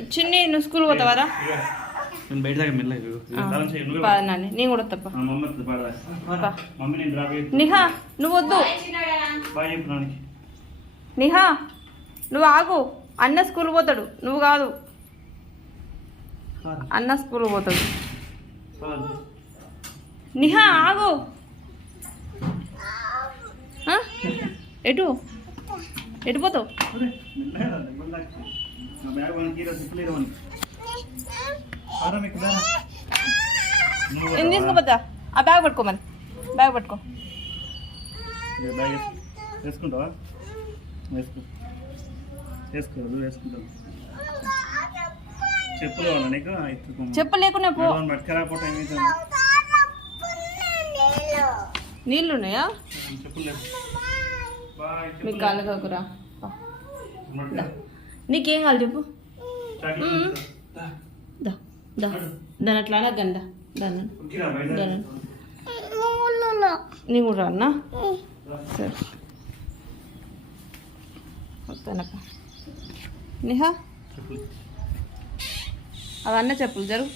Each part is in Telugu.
చిన్ని నువ్వు స్కూల్ నేను బయట నువ్వు పద నాని కూడా తప్ప నిహా నువ్వు వద్దు. నిహా నువ్వు ఆగు. అన్న స్కూల్ పోతాడు. నువ్వు కాదు. అన్న స్కూల్ పోతాడు. నిహా ఆగు? ఎటు? ఎటు పోతావు? నువ్వు ఏం తీసుకోపోతా? ఆ బ్యాగ్ పట్టుకో మరి. బ్యాగ్ పట్టుకో. వేసుకుంటావా? వేసుకో. వేసుకో చెప్పులు కావాలా నీకు? ఏమైతుంది నీళ్ళు ఉన్నాయా? మీకు నీకేం కావాలి చెప్పు. చాక్లెట్ దా. దా దాని అట్లా దాన్ని దాన్ని నీ కూడా రా అన్నా. సరే. నిహా? అవన్నీ చెప్పులు జరుగు.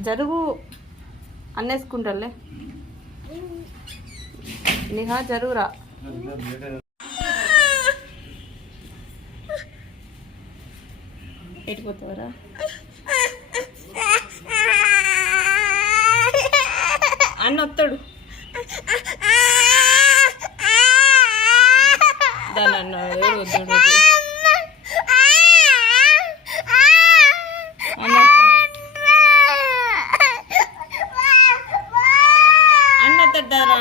జరుగు. అన్నేసుకుంటారులే నిహా జరుగురా ఎటుపోతావరా అన్న వస్తాడు. దాని అన్న వద్దాడు అన్న వస్తాడు దారా.